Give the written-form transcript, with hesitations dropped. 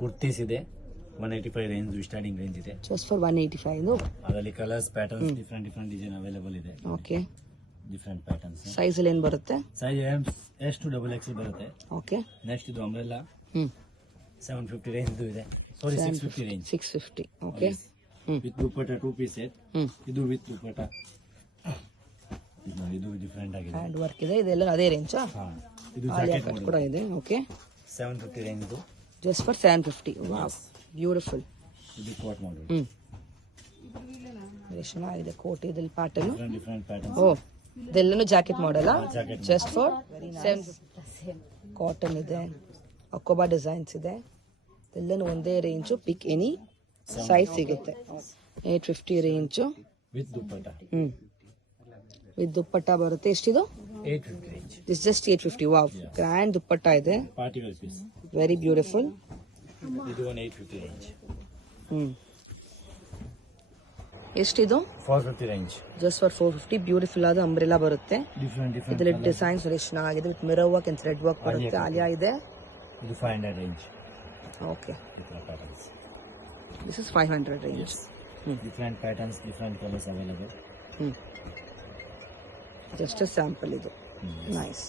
ಕುರ್ತೀಸ್ ಇದೆ 185 range starting range ಇದೆ. Just for 185. ಅದರಲ್ಲಿ colours patterns different design available ಇದೆ. ಓಕೆ. Different patterns. ಸೈಜ್ ಅಲ್ಲಿ ಏನು ಬರುತ್ತೆ? Size S to double X ಬರುತ್ತೆ. ಓಕೆ. ನೆಕ್ಸ್ಟ್ ಇದು ಅಂಬ್ರೆಲ್ಲಾ 750 ರೇಂಜ್ ಇದೆ. Sorry 650 range. 650. Okay. With dupatta 2 piece set. ಇದು ವಿತ್ ದುಪ್ಪಟ್ಟ. ಇದು ಡಿಫರೆಂಟ್ ಆಗಿದೆ. ಹ್ಯಾಂಡ್ ವರ್ಕ್ ಇದೆ. ಇದೆಲ್ಲ ಅದೇ ರೇಂಜ್. ಇದು ಜಾಕೆಟ್ ಕೂಡ ಇದೆ. ಓಕೆ. 750 ರೇಂಜ್ ಇದು. Just for 750. Wow, beautiful. ಇದು ಕೋಟ್ ಮಾಡಲ್. ಚೆನ್ನಾಗಿದೆ ಕೋಟ್. ಇದ್ರಲ್ಲಿ ಪ್ಯಾಟರ್ನ್ ಡಿಫರೆಂಟ್ ಪ್ಯಾಟರ್ನ್. ಓ, ಇದೆಲ್ಲನೂ ಜಾಕೆಟ್ ಮಾಡಲ್ಲ. Just for 750. ಕಾಟನ್ ಇದೆ, ಅಕೋಬಾ ಡಿಸೈನ್ಸ್ ಇದೆ. ಇದೆಲ್ಲನೂ ಒಂದೇ ರೇಂಜು. ಪಿಕ್ ಎನಿ ಸೈಜ್ ಸಿಗುತ್ತೆ. 850 range with dupatta. With dupatta ಬರುತ್ತೆ. ಎಷ್ಟಿದು? 850 range. This just 850. Wow, grand dupatta ಇದೆ. Party wear piece. Very beautiful. ಇದು 850 ರೇಂಜ್. ಎಷ್ಟಿದು? 450 ರೇಂಜ್. Just for 450. ಬ್ಯೂಟಿಫುಲ್ ಆದ ಅಂಬ್ರೆಲಾ ಬರುತ್ತೆ. ಡಿಫರೆಂಟ್ ಇದರಲ್ಲಿ ಡಿಸೈನ್ಸ್ ವೆರಿ ಚೆನ್ನಾಗಿದೆ. With mirror work and thread work ಬರುತ್ತೆ. ಆಲಿಯಾ ಇದೆ. ಇದು 500 range. Okay. Different patterns. This is 500 range. Different patterns, different colours available. Just sample ಇದು. ನೈಸ್.